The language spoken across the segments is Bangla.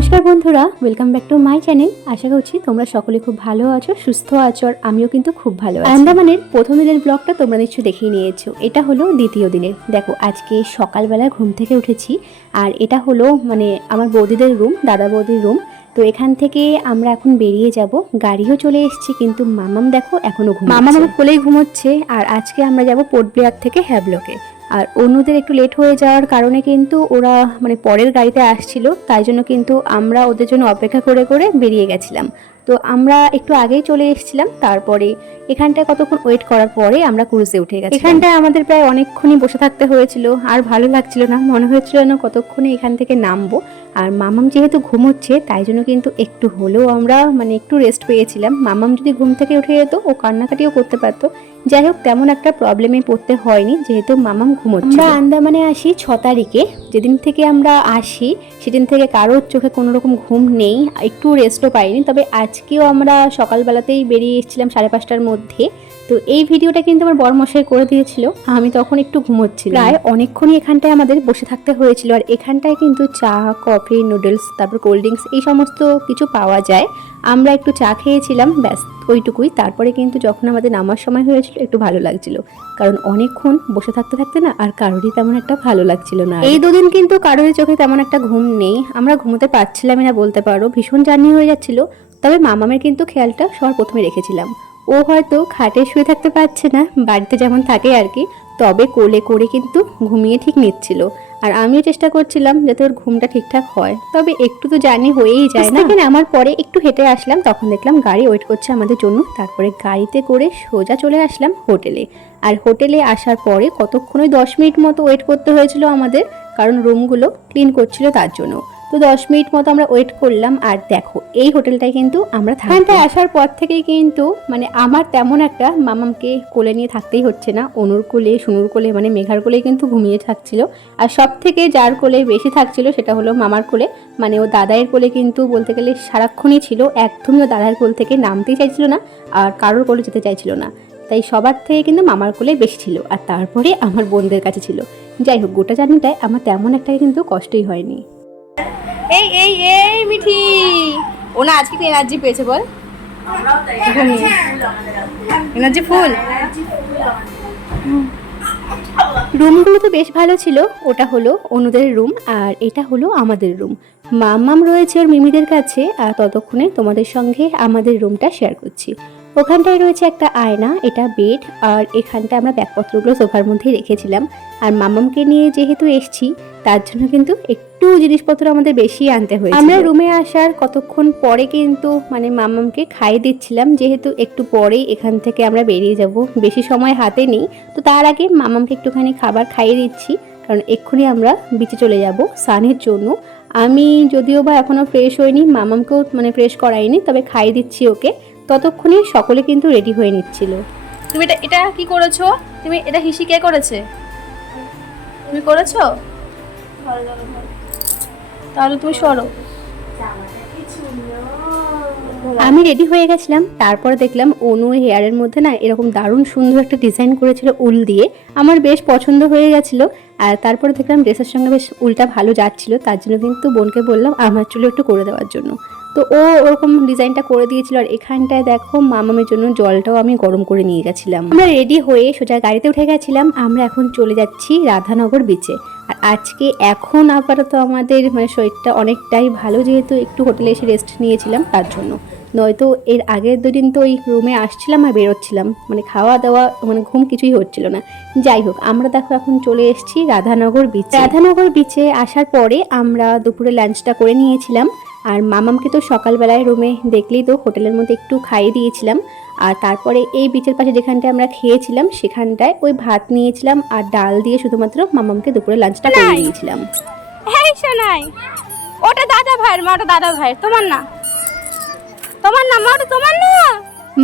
নমস্কার বন্ধুরা welcome back to my channel আশা করছি তোমরা সকলে খুব ভালো আছো, সুস্থ আছো, আর আমিও কিন্তু খুব ভালো আছি। আন্দামানের প্রথম দিনের ব্লগটা তোমরা নিশ্চয়ই দেখেই নিয়েছো। এটা হলো দ্বিতীয় দিনের। দেখো, আজকে সকালবেলা ঘুম থেকে উঠেছি, আর এটা হলো মানে আমার বৌদিদের রুম দাদা বৌদির রুম তো এখান থেকে আমরা এখন বেরিয়ে যাব। গাড়িও চলে এসেছি, কিন্তু মামাম দেখো এখনও ঘুম মামাম কোলেই ঘুমোচ্ছে, আর আজকে আমরা যাব পোর্ট ব্লেয়ার থেকে হ্যাবলকে। আর অন্যদের একটু লেট হয়ে যাওয়ার কারণে কিন্তু ওরা মানে পরের গাড়িতে আসছিল, তাই জন্য কিন্তু আমরা ওদের জন্য অপেক্ষা করে করে বেরিয়ে গেছিলাম। তো আমরা একটু আগেই চলে এসেছিলাম, তারপরে এখানটায় কতক্ষণ ওয়েট করার পরে আমরা ক্রুজে উঠে গেছি এখানটায় আমাদের প্রায় অনেকক্ষণই বসে থাকতে হয়েছিল, আর ভালো লাগছিল না, মনে হয়েছিল যেন কতক্ষণে এখান থেকে নামবো। আর মামাম যেহেতু ঘুমোচ্ছে, তাই জন্য কিন্তু একটু হলেও আমরা মানে একটু রেস্ট পেয়েছিলাম। মামাম যদি ঘুম থেকে উঠে যেত, ও কান্নাকাটিও করতে পারতো। যাই হোক, তেমন একটা প্রবলেমে পড়তে হয়নি, যেহেতু মামাম ঘুমোচ্ছে। আমরা আন্দামানে আসি ছ তারিখে। যেদিন থেকে আমরা আসি, সেদিন থেকে কারোর চোখে কোনো রকম ঘুম নেই, একটু রেস্টও পাইনি। তবে আজকেও আমরা সকালবেলাতেই বেরিয়ে এসেছিলাম সাড়ে পাঁচটার মধ্যে। তো এই ভিডিওটা কিন্তু আমার বরমশাই করে দিয়েছিল। আমি তখন একটু ঘুমোচ্ছিলাম। প্রায় অনেকক্ষণই এখানটায় আমাদের বসে থাকতে হয়েছিল। আর এখানটায় কিন্তু চা, কফি, নুডলস, তারপর কোল্ড ড্রিঙ্কস এই সমস্ত কিছু পাওয়া যায়। আমরা একটু চা খেয়েছিলাম, ব্যাস, ওইটুকুই। তারপরে কিন্তু যখন আমাদের নামার সময় হয়েছিল, একটু ভালো লাগছিল। কারণ অনেকক্ষণ বসে থাকতে থাকতে না আর কারোরই তেমন একটা ভালো লাগছিল না। এই দুদিন কিন্তু কারোরই চোখে তেমন একটা ঘুম নেই। আমরা ঘুমোতে পারছিলামই না বলতে পারো। ভীষণ জার্নি হয়ে যাচ্ছিল। তবে মামামের কিন্তু খেয়ালটা সবার প্রথমে রেখেছিলাম। ও হয়তো খাটে শুয়ে থাকতে পারছে না, বাড়িতে যেমন থাকে আর কি, তবে কোলে করে কিন্তু ঘুমিয়ে ঠিক নিচ্ছিল। আর আমিও চেষ্টা করছিলাম যাতে ওর ঘুমটা ঠিকঠাক হয়, তবে একটু তো জানি হয়েই যায় না। এখানে আমার পরে একটু হেঁটে আসলাম, তখন দেখলাম গাড়ি ওয়েট করছে আমাদের জন্য, তারপরে গাড়িতে করে সোজা চলে আসলাম হোটেলে। আর হোটেলে আসার পরে কতক্ষণ ওই দশ মিনিট মতো ওয়েট করতে হয়েছিল আমাদের, কারণ রুমগুলো ক্লিন করছিল তার জন্য। তো দশ মিনিট মতো আমরা ওয়েট করলাম, আর দেখো, এই হোটেলটায় কিন্তু আমরা এখানটায় আসার পর থেকেই কিন্তু মানে আমার তেমন একটা মামামকে কোলে নিয়ে থাকতেই হচ্ছে না। অনুর কোলে, সুনুর কোলে মানে মেঘার কোলে কিন্তু ঘুমিয়ে থাকছিল। আর সব থেকে যার কোলে বেশি থাকছিল সেটা হলো মামার কোলে। মানে ও দাদাইয়ের কোলে কিন্তু বলতে গেলে সারাক্ষণই ছিল, একদমই ও দাদার কোল থেকে নামতেই চাইছিল না, আর কারোর কোলে যেতে চাইছিল না। তাই সবার থেকে কিন্তু মামার কোলে বেশি ছিল, আর তারপরে আমার বোনদের কাছে ছিল। যাই হোক, গোটা জার্নিটায় আমার তেমন একটা কিন্তু কষ্টই হয়নি। এই এই এই, মিঠি। ও না আজকে এনার্জি পেয়েছে বল? এনার্জি ফুল রুমগুলো তো বেশ ভালো ছিল। ওটা হলো অনুদের রুম আর এটা হলো আমাদের রুম মাম্মাম রয়েছে ওর মিমিদের কাছে আর ততক্ষণে তোমাদের সঙ্গে আমাদের রুমটা শেয়ার করছি। ওখানটায় রয়েছে একটা আয়না, এটা বেড আর এখানটা আমরা ব্যাগপত্রগুলো সোফার মধ্যেই রেখেছিলাম। আর মামামকে নিয়ে যেহেতু এসছি, তার জন্য কিন্তু একটু জিনিসপত্র আমাদের বেশি আনতে হয়েছে আমরা রুমে আসার কতক্ষণ পরে কিন্তু মানে মামামকে খাইয়ে দিচ্ছিলাম। যেহেতু একটু পরেই এখান থেকে আমরা বেরিয়ে যাব। বেশি সময় হাতে নেই। তো তার আগে মামামকে একটুখানি খাবার খাইয়ে দিচ্ছি। কারণ এক্ষুনি আমরা বিচে চলে যাব সানের জন্য। আমি যদিও বা এখনও ফ্রেশ হইনি মামামকেও মানে ফ্রেশ করাইনি তবে খাইয়ে দিচ্ছি ওকে। ততক্ষণে সকলে কিন্তু রেডি হয়ে নিচ্ছিল। তুমি এটা এটা কি করেছ? তুমি এটা হিসি কে করেছে? তুমি করেছ? তাহলে তুমি সরো। আমি রেডি হয়ে গেছিলাম, তারপর দেখলাম অনু হেয়ারের মধ্যে না এরকম দারুণ সুন্দর একটা ডিজাইন করেছিল উল দিয়ে। আমার বেশ পছন্দ হয়ে গেছিল, আর তারপরে দেখলাম ড্রেসের সঙ্গে বেশ উলটা ভালো যাচ্ছিল, তার জন্য কিন্তু বোনকে বললাম আমার চুলে একটু করে দেওয়ার জন্য। তো ও ওরকম ডিজাইনটা করে দিয়েছিল আর এখানটায় দেখো মামামের জন্য জলটাও আমি গরম করে নিয়ে গেছিলাম। আমরা রেডি হয়ে সোজা গাড়িতে উঠে গেছিলাম, আমরা এখন চলে যাচ্ছি রাধানগর বিচে আর আজকে এখন আপাতত আমাদের মানে শরীরটা অনেকটাই ভালো, যেহেতু একটু হোটেলে এসে রেস্ট নিয়েছিলাম তার জন্য। নয়তো এর আগের দুদিন তো ওই রুমে আসছিলাম আর বেরোচ্ছিলাম। মানে খাওয়া দাওয়া মানে ঘুম কিছুই হচ্ছিল না। যাই হোক আমরা দেখো এখন চলে এসেছি রাধানগর বিচে রাধানগর বিচে আসার পরে আমরা দুপুরে লাঞ্চটা করে নিয়েছিলাম। আর মামামকে তো সকালবেলায় রুমে দেখলেই তো হোটেলের মধ্যে একটু খাইয়ে দিয়েছিলাম। আর তারপরে এই বিচের পাশে যেখানটায় আমরা খেয়েছিলাম সেখানটায় ওই ভাত নিয়েছিলাম আর ডাল দিয়ে শুধুমাত্র মামামকে দুপুরে লাঞ্চটা করে নিয়েছিলাম শোনাই ওটা দাদা ভাইয়ের মা ওটা দাদা ভাইয়ের তোমার না? তোমার নাম আর তোমার না?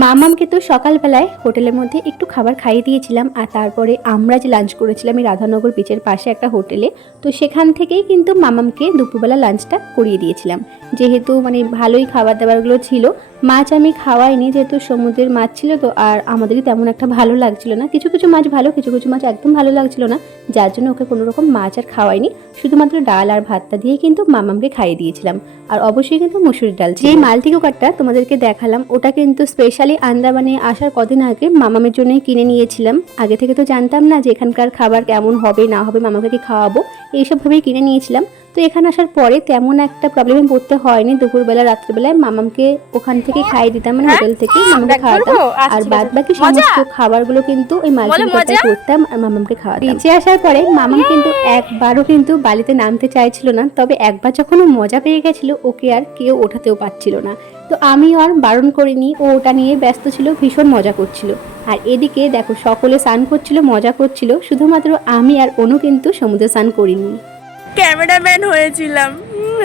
মামামকে তো সকালবেলায় হোটেলের মধ্যে একটু খাবার খাইয়ে দিয়েছিলাম, আর তারপরে আমরা যে লাঞ্চ করেছিলাম এই রাধানগর বিচের পাশে একটা হোটেলে, তো সেখান থেকেই কিন্তু মামামকে দুপুরবেলা লাঞ্চটা করিয়ে দিয়েছিলাম। যেহেতু মানে ভালোই খাবার দাবারগুলো ছিল মাছ আমি খাওয়াইনি, যেহেতু সমুদ্রের মাছ ছিল তো, আর আমাদেরই তেমন একটা ভালো লাগছিল না। কিছু কিছু মাছ ভালো, কিছু কিছু মাছ একদম ভালো লাগছিল না, যার জন্য ওকে কোনো রকম মাছ আর খাওয়াইনি। শুধুমাত্র ডাল আর ভাতটা দিয়ে কিন্তু মামামকে খাইয়ে দিয়েছিলাম। আর অবশ্যই কিন্তু মুসুরির ডাল যেই মাল্টি কুকারটা তোমাদেরকে দেখালাম, ওটা কিন্তু স্পেশালি আন্দামানে আসার কদিন আগে মামামের জন্যই কিনে নিয়েছিলাম। আগে থেকে তো জানতাম না যে এখানকার খাবার কেমন হবে, না হবে, মামাকে কি খাওয়াবো, এইসব ভাবেই কিনে নিয়েছিলাম। তো এখানে আসার পরে তেমন একটা প্রবলেমে পড়তে হয়নি। দুপুরবেলা রাত্রিবেলায় মামামকে ওখান থেকে খাইয়ে দিতাম মানে হ্যাঁ? হোটেল থেকে মামাকে ব্যাগ খাওয়াতাম। আচ্ছা, আর বাদ বাকি? সমস্ত খাবারগুলো কিন্তু ওই মাল্টি বলো করতাম আর মামামকে খাওয়াতাম। নিচে আসার পরে মামাম কিন্তু একবারও কিন্তু বালিতে নামতে চাইছিল না। তবে একবার যখন ও মজা পেয়ে গেছিল ওকে আর কেউ ওঠাতেও পারছিল না। তো আমি আর বারণ করিনি ও ওটা নিয়ে ব্যস্ত ছিল ভীষণ মজা করছিল। আর এদিকে দেখো সকলে স্নান করছিল মজা করছিল। শুধুমাত্র আমি আর অনু কিন্তু সমুদ্রে স্নান করিনি। ক্যামেরাম্যান হয়েছিলাম।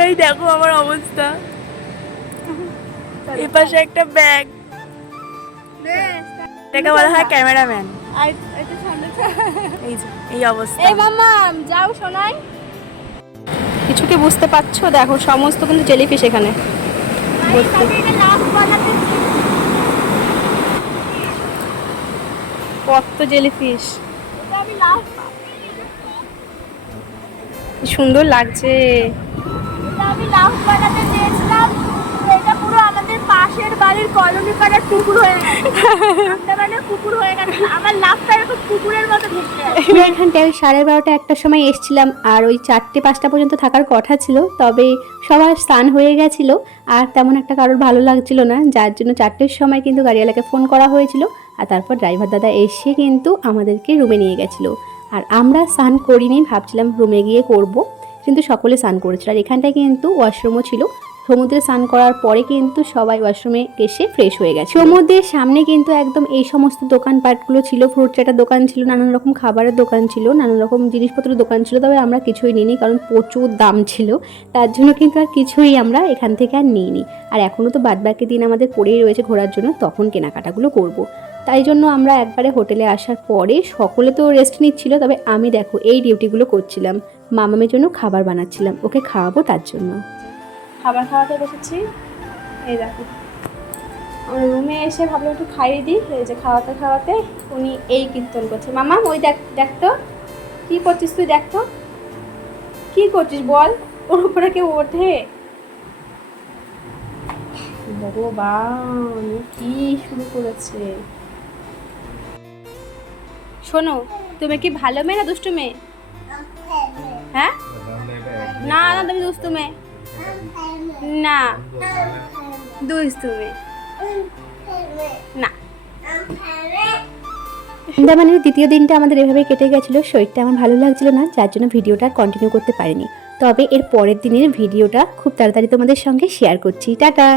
এই দেখো আমার অবস্থা। এ পাশে একটা ব্যাগ। এটাকে বলা হয় ক্যামেরাম্যান। এই যে এই অবস্থা। এই মামা যাও শোনাই কিছু কি বুঝতে পারছ? দেখো সমস্ত কিন্তু জেলিফিশ এখানে। কত জেলিফিশ। সুন্দর লাগছে। আমি লাভ বানাতে চেয়েছিলাম এটা পুরো আমাদের পাশের বাড়ির কলোনি পাড়ার পুকুর হয়ে গেছে। মানে পুকুর হয়ে গেছে। আমার লাভটা এরকম পুকুরের মতো ভেসে এখানটায় ওই সাড়ে বারোটা একটার সময় এসছিলাম আর ওই চারটে পাঁচটা পর্যন্ত থাকার কথা ছিল তবে সবার স্নান হয়ে গেছিল আর তেমন একটা কারোর ভালো লাগছিল না যার জন্য চারটের সময় কিন্তু গাড়িওয়ালাকে ফোন করা হয়েছিল আর তারপর ড্রাইভার দাদা এসে কিন্তু আমাদেরকে রুমে নিয়ে গেছিল। আর আমরা স্নান করিনি, ভাবছিলাম রুমে গিয়ে করব, কিন্তু সকলে স্নান করেছিল। আর এখানটায় কিন্তু ওয়াশরুমও ছিল। সমুদ্রে স্নান করার পরে কিন্তু সবাই ওয়াশরুমে এসে ফ্রেশ হয়ে গেছে। সমুদ্রের সামনে কিন্তু একদম এই সমস্ত দোকানপাটগুলো ছিল। ফ্রুট চাটের দোকান ছিল, নানান রকম খাবারের দোকান ছিল, নানান রকম জিনিসপত্রের দোকান ছিল, তবে আমরা কিছুই নিইনি, কারণ প্রচুর দাম ছিল। তার জন্য কিন্তু আর কিছুই আমরা এখান থেকে আর নিইনি। আর এখনও তো বাদবাকি দিন আমাদের পড়েই রয়েছে ঘোরার জন্য, তখন কেনাকাটাগুলো করব। তাই জন্য আমরা একবারে হোটেলে আসার পরে সকলে তো রেস্ট নিচ্ছিল, তবে আমি দেখো এই ডিউটিগুলো করছিলাম। মামামের জন্য খাবার বানাচ্ছিলাম, ওকে খাওয়াবো তার জন্য। খাবার খাওয়াতে বসেছি। এই দেখো। আমার রুমে এসে ভাবলাম একটু খাইয়ে দিই, এই যে খাওয়াতে খাওয়াতে উনি এই কীর্তন করছে। মামা ওই দেখ দেখ তো। কী করছিস তুই দেখ তো। কী করছিস বল? ওর উপরে কেউ ওঠে। ও কি শুরু করেছে? শোনো, তুমি কি ভালো মেয়ে না দুষ্টু মেয়ে? হ্যাঁ? না না, তুমি দুষ্টু মেয়ে। না, দুষ্টু মেয়ে। না। আন্দামানের দ্বিতীয় দিনটা আমাদের এভাবে কেটে গেছিল, শরীরটা আমার ভালো লাগছিল না, যার জন্য ভিডিওটা কন্টিনিউ করতে পারিনি। তবে এর পরের দিনের ভিডিওটা খুব তাড়াতাড়ি তোমাদের সঙ্গে শেয়ার করছি। টাটা!